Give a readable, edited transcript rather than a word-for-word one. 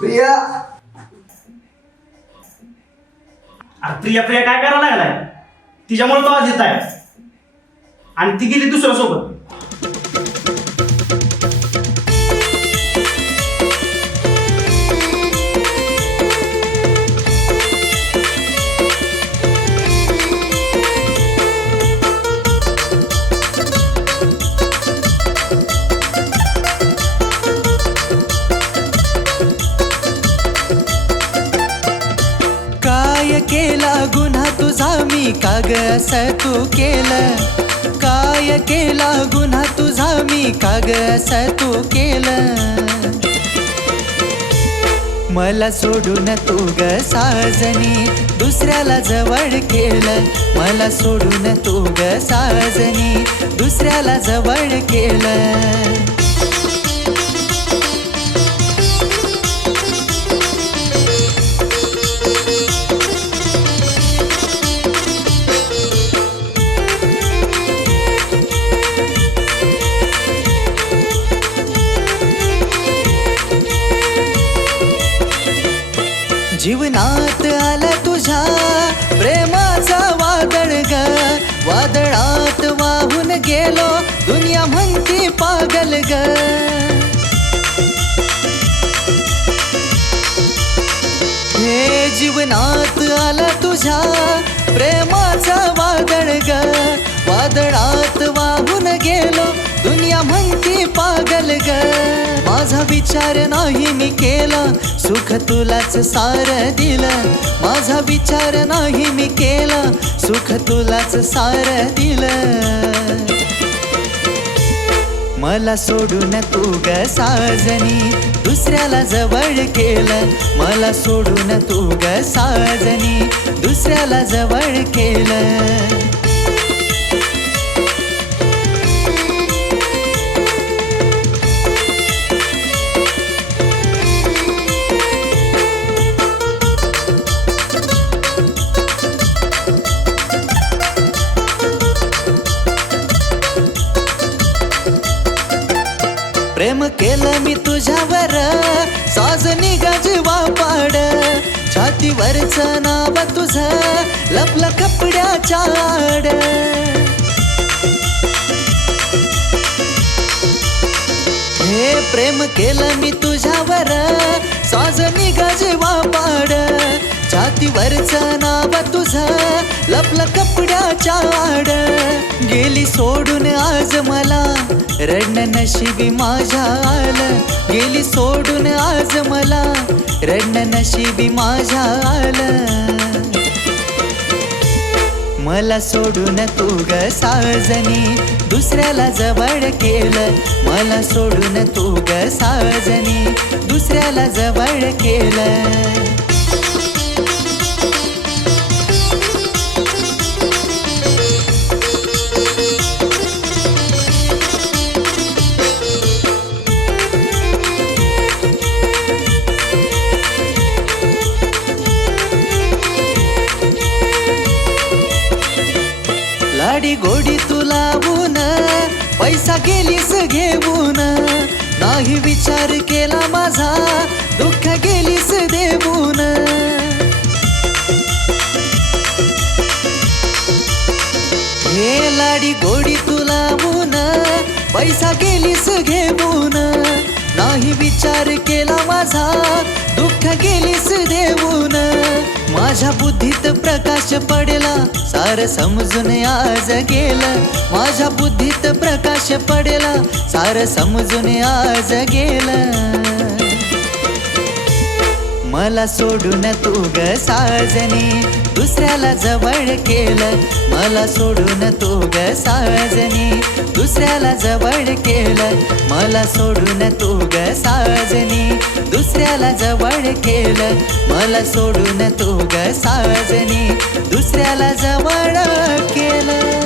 प्रिया. अरे प्रिया प्रिया काय करायला लागलाय? तिच्यामुळे तो आज येत आहे आणि ती गेली दुसऱ्यासोबत. काय केला गुन्हा तुझा मी काग असं तू केलं? काय केला गुन्हा तुझा मी काग असं तू केलं? मला सोडून तू ग साजनी दुसऱ्याला जवळ केलं. मला सोडून तू ग साजनी दुसऱ्याला जवळ केलं. जीवनात आला तुझ्या प्रेमाचा वादळ ग. वादळात वाहून गेलो दुनिया म्हणती पागल ग. हे जीवनात आला तुझ्या प्रेमाचा वादळ ग. वादळात वाहून गेलो दुनिया म्हणती पागल ग. माझा विचार नाही मी केला सुख तुलाच सार दिलं. माझा विचार नाही मी केला सुख तुलाच सार दिलं. मला सोडून तू ग साजनी दुसऱ्याला जवळ केलं. मला सोडून तू ग साजनी दुसऱ्याला जवळ केलं. प्रेम केलं मी तुझ्यावर साजनी गजवा पाड. छातीवरचं नाव तुझं लपलं कपड्याच्या आड. हे प्रेम केलं मी तुझ्यावर साजनी गजवा पाड. छातीवरचं नाव तुझं लपलं कपड्याच्या आड. गेली सोडून आज मला रडणं नशिबी माझ्या आलं. गेली सोडून आज मला रडणं नशिबी माझ्या आलं. मला सोडून तू ग साजनी दुसऱ्याला जवळ केलं. मला सोडून तू ग साजनी दुसऱ्याला जवळ केलं. लाडी गोडी तुलावून पैसा गेलीस घेऊन. नाही विचार केला माझा दुःख गेलीस देऊन. हे लाडी गोडी तुलावून पैसा गेलीस घेऊन. नाही विचार केला माझा दुःख गेलीस देऊन. माझ्या बुद्धीत प्रकाश पडला सार समजून आज गेलं. माझ्या बुद्धीत प्रकाश पडला सार समजून आज गेलं. मला सोडून तू ग साजनी दुसऱ्याला जवळ केलं. मला सोडून तू ग साजनी दुसऱ्याला जवळ केलं. मला सोडून तू ग साजनी दुसऱ्याला जवळ केलं. मला सोडून तू ग साजनी दुसऱ्याला जवळ केलं.